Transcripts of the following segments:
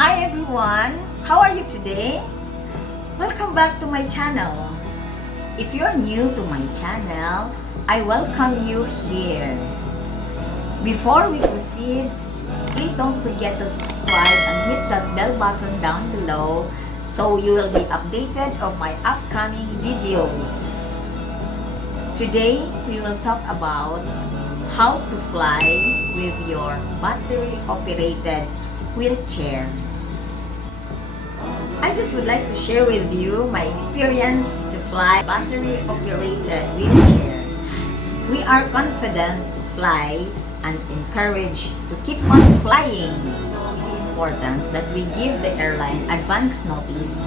Hi everyone! How are you today? Welcome back to my channel. If you're new to my channel, I welcome you here. Before we proceed, please don't forget to subscribe and hit that bell button down below so you will be updated of my upcoming videos. Today, we will talk about how to fly with your battery-operated wheelchair. I just would like to share with you my experience to fly battery-operated wheelchair. We are confident to fly and encouraged to keep on flying. It is important that we give the airline advance notice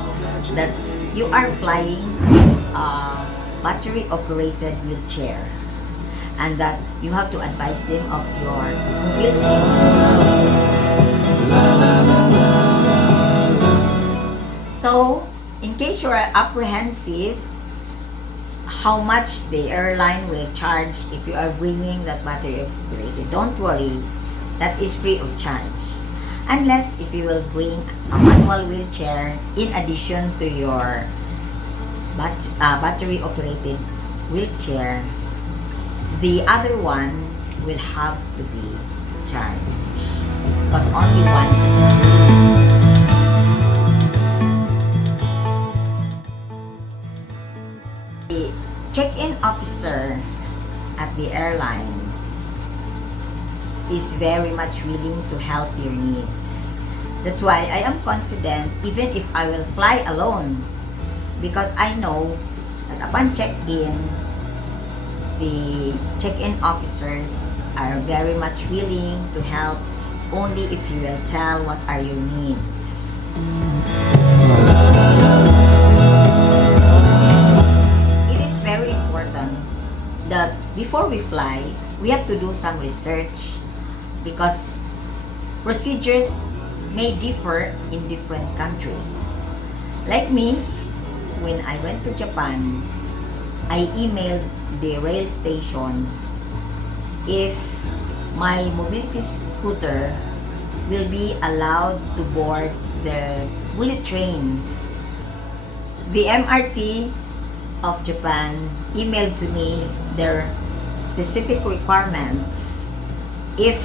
that you are flying a battery-operated wheelchair and that you have to advise them of your mobility. So, in case you are apprehensive how much the airline will charge if you are bringing that battery operated, don't worry, that is free of charge. Unless if you will bring a manual wheelchair in addition to your battery operated wheelchair, the other one will have to be charged because only one is free. The check-in officer at the airlines is very much willing to help your needs. That's why I am confident even if I will fly alone, because I know that upon check-in, the check-in officers are very much willing to help only if you will tell what are your needs. It is very important that before we fly, we have to do some research because procedures may differ in different countries. Like me, when I went to Japan, I emailed the rail station if my mobility scooter will be allowed to board the bullet trains. The MRT of Japan emailed to me their specific requirements if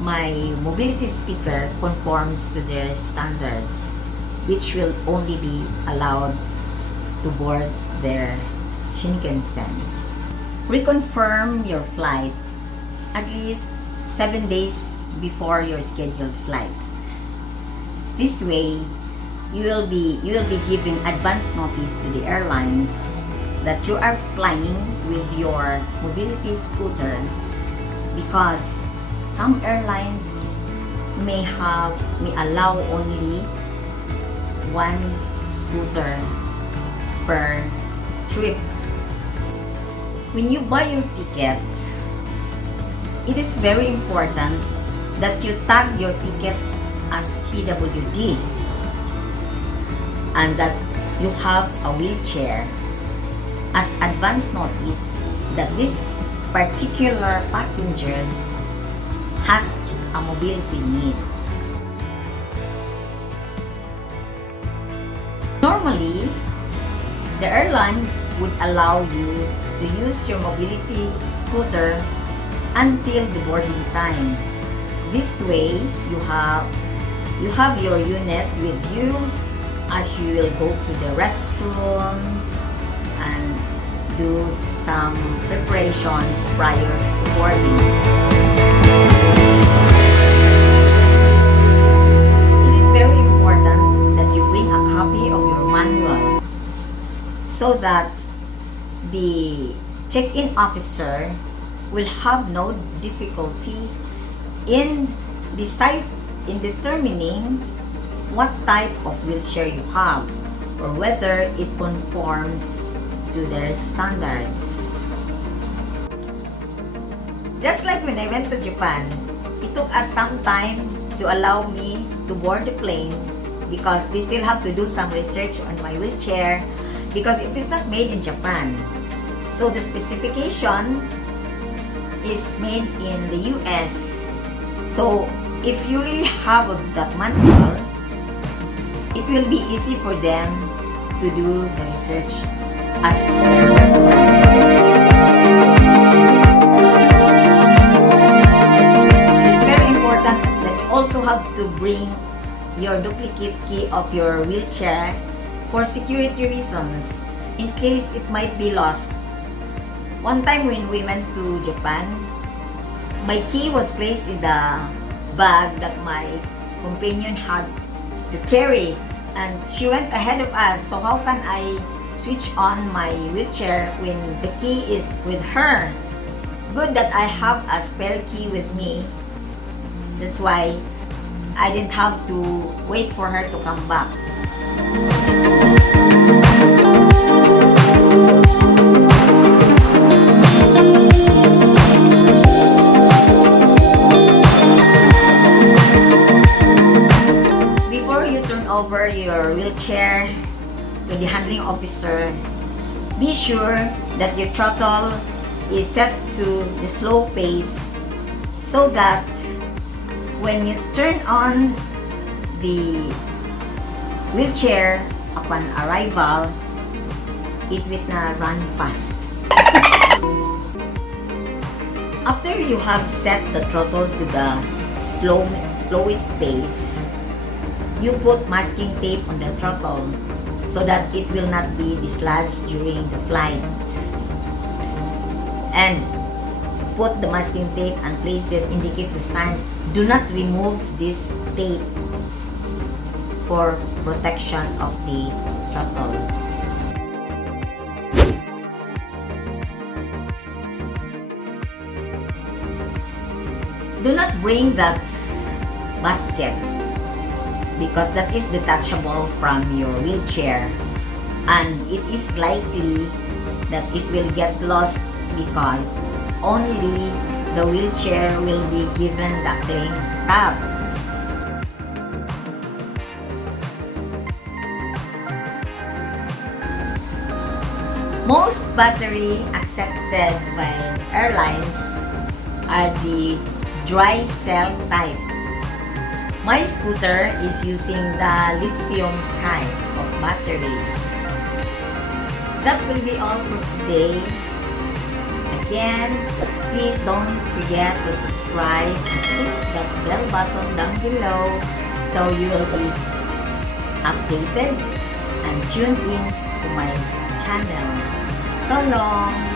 my mobility speaker conforms to their standards, which will only be allowed to board their Shinkansen. Reconfirm your flight at least 7 days before your scheduled flight. This way, you will be giving advance notice to the airlines that you are flying with your mobility scooter, because some airlines may allow only one scooter per trip. When you buy your ticket, it is very important that you tag your ticket as PWD and that you have a wheelchair as advance notice that this particular passenger has a mobility need. Normally, the airline would allow you to use your mobility scooter until the boarding time. This way, you have your unit with you as you will go to the restrooms and do some preparation prior to boarding. It is very important that you bring a copy of your manual so that the check-in officer will have no difficulty in determining what type of wheelchair you have or whether it conforms to their standards. Just like when I went to Japan, it took us some time to allow me to board the plane because they still have to do some research on my wheelchair because it is not made in Japan. So the specification is made in the US. So if you really have that manual, it will be easy for them to do the research as their reference. It is very important that you also have to bring your duplicate key of your wheelchair for security reasons in case it might be lost. One time when we went to Japan, my key was placed in the bag that my companion had to carry, and she went ahead of us. So how can I switch on my wheelchair when the key is with her? Good that I have a spare key with me. That's why I didn't have to wait for her to come back. Over your wheelchair to the handling officer, be sure that your throttle is set to the slow pace so that when you turn on the wheelchair upon arrival, it will not run fast. After you have set the throttle to the slowest pace, you put masking tape on the throttle so that it will not be dislodged during the flight. And put the masking tape and place that indicate the sign. Do not remove this tape for protection of the throttle. Do not bring that basket because that is detachable from your wheelchair, and it is likely that it will get lost because only the wheelchair will be given the cling strap. Most battery accepted by airlines are the dry cell type. My scooter is using the lithium type of battery. That will be all for today. Again, please don't forget to subscribe and click that bell button down below so you will be updated and tuned in to my channel. So long!